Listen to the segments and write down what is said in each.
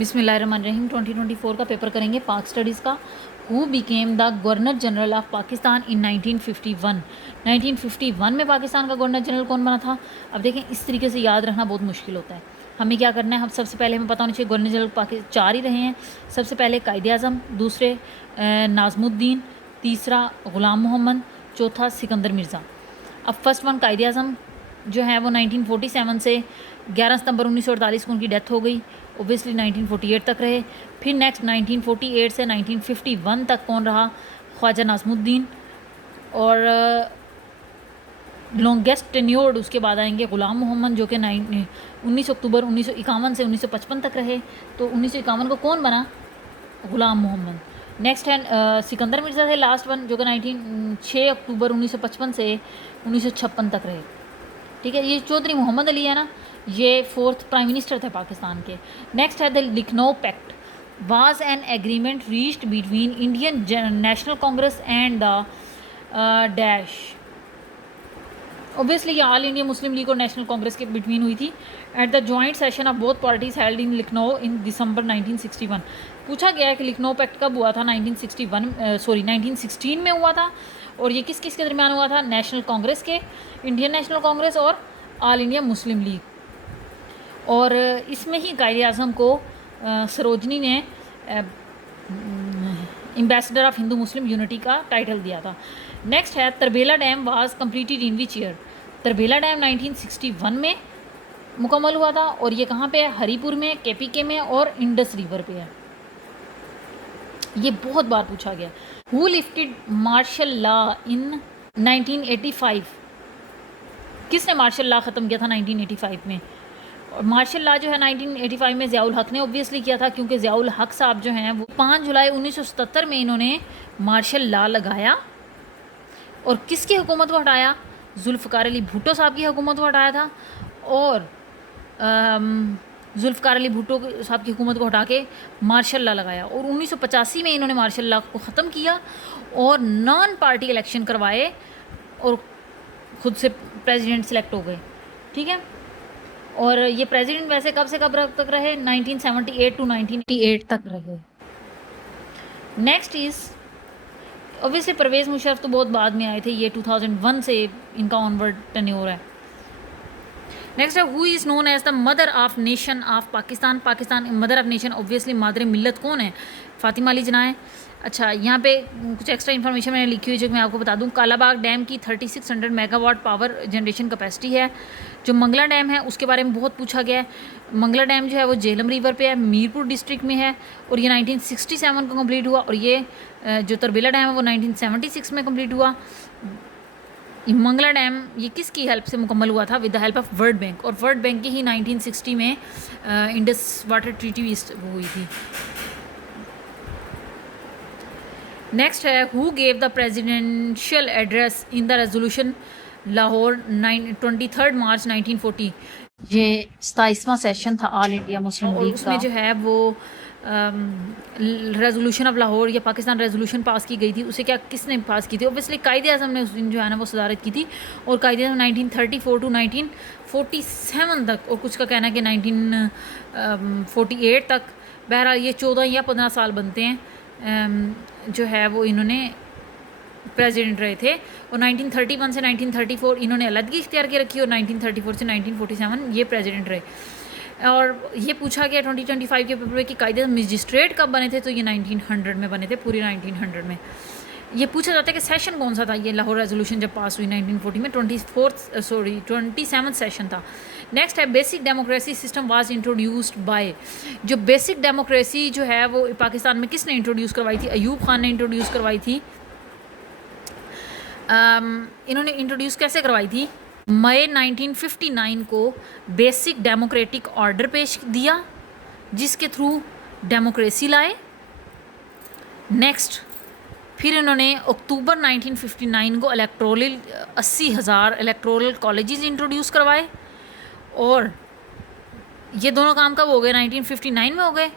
बिस्मिल्लाहिर्रहमानिर्रहीम 2024 का पेपर करेंगे पाक स्टडीज़ का। Who became the governor general of Pakistan in 1951। 1951 में पाकिस्तान का गवर्नर जनरल कौन बना था? अब देखें, इस तरीके से याद रखना बहुत मुश्किल होता है। हमें क्या करना है, हम सबसे पहले हमें पता होना चाहिए गवर्नर जनरल पाकिस्तान 4 ही रहे हैं। सबसे पहले कायदे आज़म, दूसरे नाज़मुद्दीन, तीसरा ग़ुलाम मोहम्मद, चौथा सिकंदर मिर्ज़ा। अब फर्स्ट वन कायदे आज़म जो है वो 1947 से 11 सितंबर 1948 को उनकी डेथ हो गई। ओबियसली 1948 तक रहे। फिर नेक्स्ट 1948 से 1951 तक कौन रहा? ख्वाजा नाज़मुद्दीन। और लॉन्गेस्ट टेन्योर्ड उसके बाद आएंगे ग़ुलाम मोहम्मद, जो कि 19 अक्टूबर 1951 से 1955 तक रहे। तो 1951 को कौन बना? ग़ुलाम मोहम्मद। नेक्स्ट है सिकंदर मिर्ज़ा थे लास्ट वन, जो कि 6 अक्टूबर 1955 से 1956 तक रहे। ठीक है, ये चौधरी मोहम्मद अली है ना, ये 4th प्राइम मिनिस्टर थे पाकिस्तान के। नेक्स्ट है the Lucknow pact was an agreement reached between Indian National Congress and the dash. Obviously ये ऑल इंडिया मुस्लिम लीग और नेशनल कांग्रेस के बिटवीन हुई थी। At the joint session of both parties held in Lucknow in December 1961। पूछा गया है कि लखनऊ पैक्ट कब हुआ था? 1916 में हुआ था। और ये किस किस के दरमियान हुआ था? नेशनल कांग्रेस के, इंडियन नेशनल कांग्रेस और ऑल इंडिया मुस्लिम लीग। और इसमें ही कायदे आज़म को सरोजनी ने ambassador of Hindu Muslim unity का टाइटल दिया था। नेक्स्ट है Tarbela dam was completed in which year. Tarbela dam 1961 में मुकम्मल हुआ था। और ये कहाँ पे है? हरीपुर में, केपीके में और इंडस रिवर पे है। ये बहुत बार पूछा गया। Who lifted martial law in 1985। किसने मार्शल लॉ ख़त्म किया था 1985 में? और मार्शल लॉ जो है 1985 में ज़ियाउल हक ने ऑब्वियसली किया था, क्योंकि ज़ियाउल हक साहब जो हैं वो 5 जुलाई 1977 में इन्होंने मार्शल लॉ लगाया। और किसकी हुकूमत को हटाया? जुल्फ़िकार अली भुट्टो साहब की हुकूमत को हटाया था। और जुल्फ़िकार अली भुट्टो साहब की हुकूमत को हटा के मार्शल लॉ लगाया। और 1985 में इन्होंने मार्शल लॉ को ख़त्म किया और नॉन पार्टी इलेक्शन करवाए और खुद से प्रेसिडेंट सेलेक्ट हो गए। ठीक है, और ये प्रेसिडेंट वैसे कब से कब तक रहे? 1978 टू 1988 तक रहे। Next is obviously Pervez Musharraf तो बहुत बाद में आए थे, ये 2001 से इनका ऑनवर्ड टेन्योर है। नेक्स्ट है who is known as the mother of nation of Pakistan. Pakistan mother of nation obviously मादर मिल्लत कौन है? फातिमा अली जिन्ना है। अच्छा, यहाँ पे कुछ एक्स्ट्रा इन्फॉर्मेशन मैंने लिखी हुई जो मैं आपको बता दूँ। कालाबाग डैम की 3600 मेगावाट पावर जनरेशन कैपेसिटी है। जो मंगला डैम है उसके बारे में बहुत पूछा गया है। मंगला डैम जो है वो झेलम रिवर पे है, मीरपुर डिस्ट्रिक्ट में है। और ये 1967 को कंप्लीट हुआ। और ये जो तरबेला डैम है वो 1976 में कंप्लीट हुआ। मंगला डैम ये किसकी हेल्प से मुकम्मल हुआ था? With the help of world bank. और वर्ल्ड बैंक की ही 1960 में इंडस वाटर ट्रीटी हुई थी। नेक्स्ट है who gave the presidential address in the resolution Lahore 23 मार्च 1940। ये 27वां सेशन था ऑल इंडिया मुस्लिम लीग का। उसमें जो है वो रेजोल्यूशन ऑफ लाहौर या पाकिस्तान रेजोल्यूशन पास की गई थी। उसे क्या किसने पास की थी? ऑब्वियसली कायदे आज़म ने उस दिन जो है ना वो सदारत की थी। और कायदे आज़म 1934 टू 1947 तक, और कुछ का कहना है कि 1948 तक। बहरहाल ये 14 या 15 साल बनते हैं जो है वो इन्होंने प्रेसिडेंट रहे थे। और 1931 से 1934 इन्होंने अलहदगी इख्तियार की रखी। और 1934 से 1947 ये प्रेसिडेंट रहे। और ये पूछा गया 2025 के पेपर में कि कायदे मजिस्ट्रेट कब बने थे? तो ये 1900 में बने थे, पूरी 1900 में। ये पूछा जाता है कि सेशन कौन सा था ये लाहौर रेजोल्यूशन जब पास हुई 1940 में? 27th सेशन था। नेक्स्ट है basic democracy system was introduced by. जो बेसिक डेमोक्रेसी जो है वो पाकिस्तान में किसने इंट्रोड्यूस करवाई थी? अयूब खान ने इंट्रोड्यूस करवाई थी। इन्होंने इंट्रोड्यूस कैसे करवाई थी? मई 1959 को बेसिक डेमोक्रेटिक ऑर्डर पेश दिया जिसके थ्रू डेमोक्रेसी लाए। नेक्स्ट फिर इन्होंने अक्टूबर 1959 को इलेक्टोरल 80,000 इलेक्टोरल कॉलेजेस इंट्रोड्यूस करवाए। और ये दोनों काम कब हो गए? 1959 में हो गए।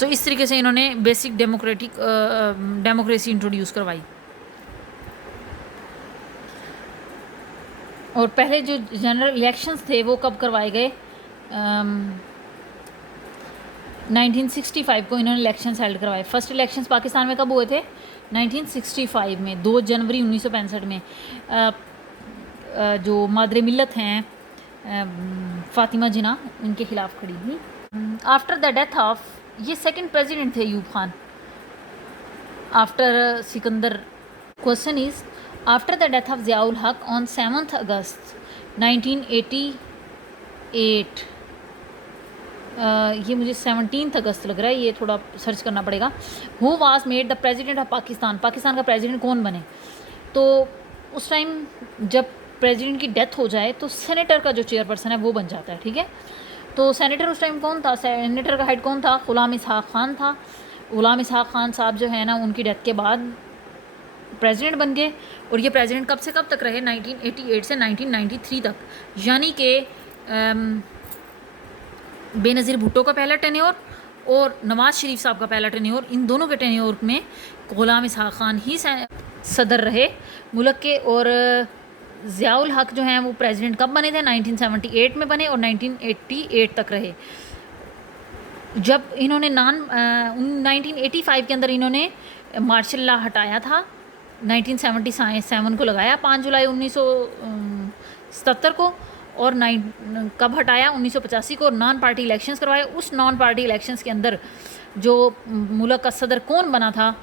तो इस तरीके से इन्होंने बेसिक डेमोक्रेसी इंट्रोड्यूस करवाई। और पहले जो जनरल इलेक्शंस थे वो कब करवाए गए? 1965 को इन्होंने इलेक्शन हेल्ड करवाए। फर्स्ट इलेक्शंस पाकिस्तान में कब हुए थे? 1965 में, 2 जनवरी 1965 में। जो मादरे मिल्लत हैं फ़ातिमा जिना, इनके ख़िलाफ़ खड़ी थी। आफ्टर द डेथ ऑफ, ये सेकंड प्रेसिडेंट थे Ayub Khan after Sikandar. Question is, after the death of Ziaul हक ऑन 7 अगस्त 1988, ये मुझे 17 अगस्त लग रहा है, ये थोड़ा सर्च करना पड़ेगा। Who was made the president of Pakistan, Pakistan का प्रेसिडेंट कौन बने? तो उस टाइम जब प्रेसिडेंट की डेथ हो जाए तो सेनेटर का जो चेयरपर्सन है वो बन जाता है, ठीक है। तो सेनेटर उस टाइम कौन था? सेनेटर का हेड कौन था? ग़ुलाम इसहाक़ खान था। ग़ुलाम इसहाक़ खान साहब जो है ना, उनकी डेथ के बाद प्रेसिडेंट बन गए। और ये प्रेसिडेंट कब से कब तक रहे? 1988 से 1993 तक, यानी कि बेनज़ीर भुट्टो का पहला टेन्योर और नवाज़ शरीफ साहब का पहला टेन्योर, इन दोनों के टेन्योर में ग़ुलाम इसहाक़ खान ही सदर रहे मुल्क के। और ज़ियाउल हक जो हैं वो प्रेसिडेंट कब बने थे? 1978 में बने और 1988 तक रहे। जब इन्होंने 1985 के अंदर इन्होंने मार्शल लॉ हटाया था, 1977 को लगाया 5 जुलाई 1977 को, और कब हटाया? 1985 को। नॉन पार्टी इलेक्शंस करवाए। उस नॉन पार्टी इलेक्शंस के अंदर जो मुल्क का सदर कौन बना था,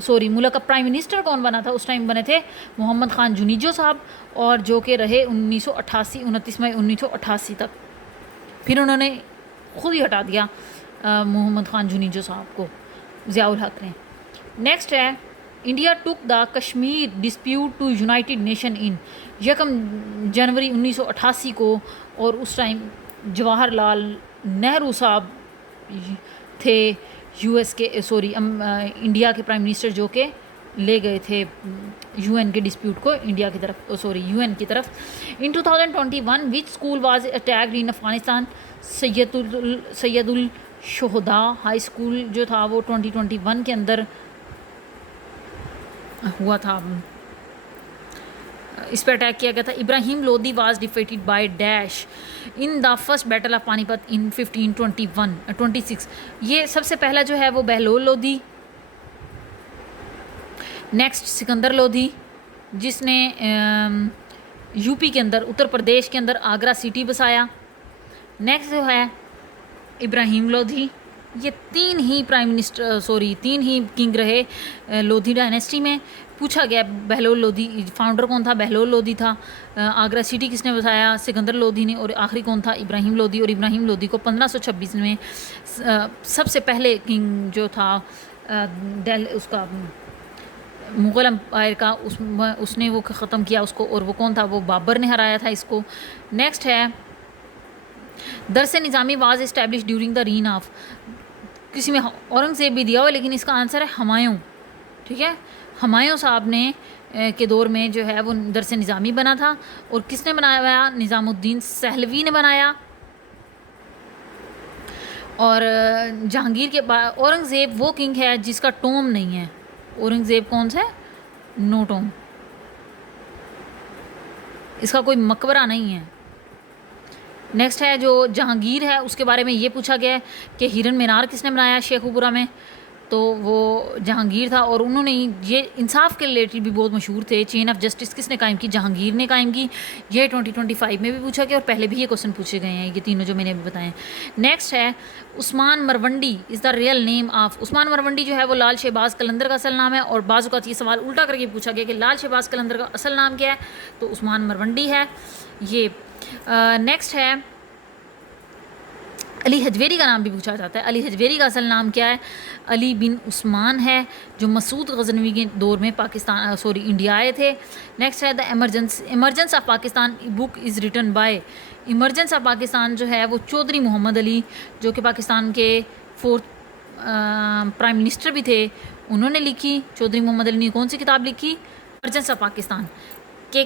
सॉरी मुल्क का प्राइम मिनिस्टर कौन बना था, उस टाइम बने थे मोहम्मद खान जुनीजो साहब, और जो कि रहे 1988, 29 मई 1988 तक। फिर उन्होंने खुद ही हटा दिया मोहम्मद खान जुनीजो साहब को, ज़ियाउल हक ने। नेक्स्ट है, India took the Kashmir dispute to United Nation in 1 January 1988 को, और उस टाइम जवाहरलाल नेहरू साहब थे यूएस के, सॉरी इंडिया के प्राइम मिनिस्टर, जो कि ले गए थे यूएन के डिस्प्यूट को इंडिया की तरफ, सॉरी यूएन की तरफ। In 2021 which school was attacked in Afghanistan? Sayedul Shuhada high school जो था वो 2021 के अंदर हुआ था, इस पर अटैक किया गया था। Ibrahim Lodi was defeated by dash in the first battle of Panipat in 1526। ये सबसे पहला जो है वो बहलोल लोदी, नेक्स्ट सिकंदर लोधी, जिसने यूपी के अंदर, उत्तर प्रदेश के अंदर आगरा सिटी बसाया। नेक्स्ट जो है इब्राहिम लोधी। ये 3 ही प्राइम मिनिस्टर, सॉरी 3 ही किंग रहे लोधी डायनेस्टी में। पूछा गया बहलोल लोधी फाउंडर कौन था? बहलोल लोधी था। आगरा सिटी किसने बसाया? सिकंदर लोधी ने। और आखिरी कौन था? इब्राहिम लोधी। और इब्राहिम लोधी को 1526 में सबसे पहले किंग जो था उसका मुग़ल एम्पायर का, उसने वो ख़त्म किया उसको, और वो कौन था? वो बाबर ने हराया था इसको। नेक्स्ट है, Dars Nizami was establish during the reign of, किसी में औरंगज़ेब भी दिया हुआ, लेकिन इसका आंसर है हुमायूं, ठीक है। हुमायूं साहब ने के दौर में जो है वो दरस निज़ामी बना था। और किसने बनाया? निज़ामुद्दीन सहलवी ने बनाया। और जहांगीर के बाद औरंगज़ेब वो किंग है जिसका टोम नहीं है। औरंगज़ेब कौन सा है? नो टोम, इसका कोई मकबरा नहीं है। नेक्स्ट है जो जहांगीर है, उसके बारे में ये पूछा गया है कि हिरन मीनार किसने बनाया शेखुपुरा में? तो वो जहांगीर था। और उन्होंने ये इंसाफ के रिलेटेड भी बहुत मशहूर थे। चेन ऑफ जस्टिस किसने कायम की? जहांगीर ने कायम की। ये 2025 में भी पूछा गया और पहले भी ये क्वेश्चन पूछे गए हैं, ये तीनों जो मैंने अभी बताए। नेक्स्ट है, Usman Marwandi is the real name of, Usman Marwandi जो है वो लाल शहबाज कलंदर का असल नाम है। और बाज़ औक़ात ये सवाल उल्टा करके पूछा गया कि लाल शहबाज कलंदर का असल नाम क्या है? तो उस्मान मरवंडी है ये। नेक्स्ट है, अली हजवेरी का नाम भी पूछा जाता है। अली हजवेरी का असल नाम क्या है? अली बिन उस्मान है, जो मसूद गजनवी के दौर में पाकिस्तान, सॉरी इंडिया आए थे। नेक्स्ट है, the emergence of Pakistan book is written by, emergence of Pakistan जो है वो चौधरी मोहम्मद अली, जो कि पाकिस्तान के 4th प्राइम मिनिस्टर भी थे, उन्होंने लिखी। चौधरी मोहम्मद अली ने कौन सी किताब लिखी? Emergence of Pakistan. के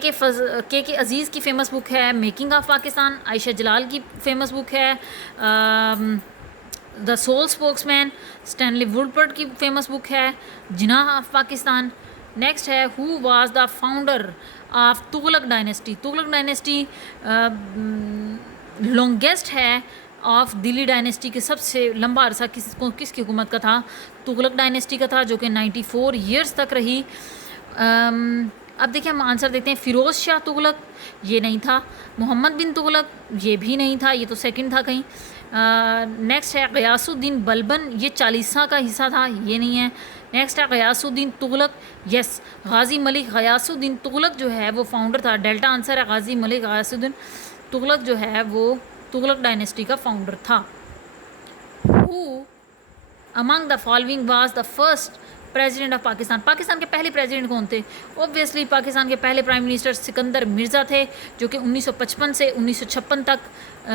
अज़ीज़ की फ़ेमस बुक है मेकिंग ऑफ पाकिस्तान। आयशा जलाल की फ़ेमस बुक है the sole spokesman. Stanley Woodward की फ़ेमस बुक है जिनाह ऑफ पाकिस्तान। नेक्स्ट है, who was the founder of Tughlaq dynasty. Tughlaq dynasty longest है ऑफ दिल्ली डायनेस्टी के सबसे लंबा अरसा किसकी हुकूमत का था? तुगलक डायनेस्टी का था, जो कि 94 ईयर्स तक रही। अब देखिए हम आंसर देते हैं। फ़िरोज़ शाह तुगलक, ये नहीं था। मोहम्मद बिन तुगलक, ये भी नहीं था, ये तो सेकंड था कहीं। नेक्स्ट है गयासुद्दीन बलबन, ये 40 का हिस्सा था, ये नहीं है। नेक्स्ट है गयासुद्दीन तुगलक, यस गाजी मलिक गयासुद्दीन तुगलक जो है वो फाउंडर था। डेल्टा आंसर है, गाजी मलिक गयासुद्दीन तुगलक जो है वो तुगलक डायनेस्टी का फाउंडर था। Who among the following was the first president of Pakistan? Pakistan के पहले प्रेसिडेंट कौन थे? ऑब्वियसली पाकिस्तान के पहले प्राइम मिनिस्टर सिकंदर मिर्ज़ा थे, जो कि 1955 से 1956 तक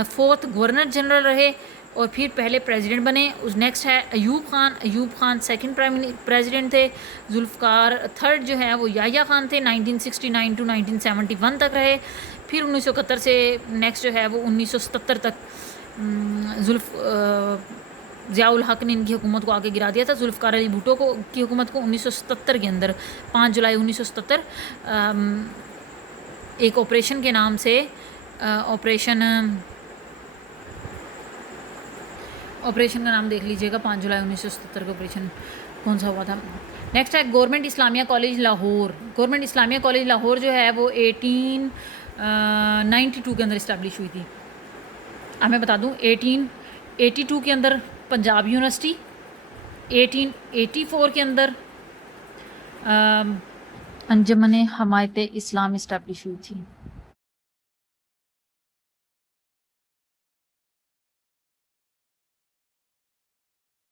फोर्थ गवर्नर जनरल रहे और फिर पहले प्रेसिडेंट बने। उस नेक्स्ट है अयूब खान। अयूब खान सेकंड प्रेसिडेंट थे। जुल्फ़िकार थर्ड जो है वो याह्या खान थे, 1969 टू 1971 तक रहे। फिर 1971 से नेक्स्ट जो है वो 1977 तक ज़ियाउल हक ने इनकी हुकूमत को आगे गिरा दिया था। जुल्फ़िकार अली भुट्टो की हुकूमत को 1977 के अंदर 5 जुलाई 1977 एक ऑपरेशन के नाम से ऑपरेशन का नाम देख लीजिएगा, 5 जुलाई 1977 का ऑपरेशन कौन सा हुआ था। नेक्स्ट है government Islamia college Lahore. Government Islamia college Lahore जो है वो 1892 के अंदर इस्टेब्लिश हुई थी। अब मैं बता दूं 1882 के अंदर पंजाब यूनिवर्सिटी, 1884 के अंदर अंजमन हमायत इस्लाम इस्टेब्लिश हुई थी।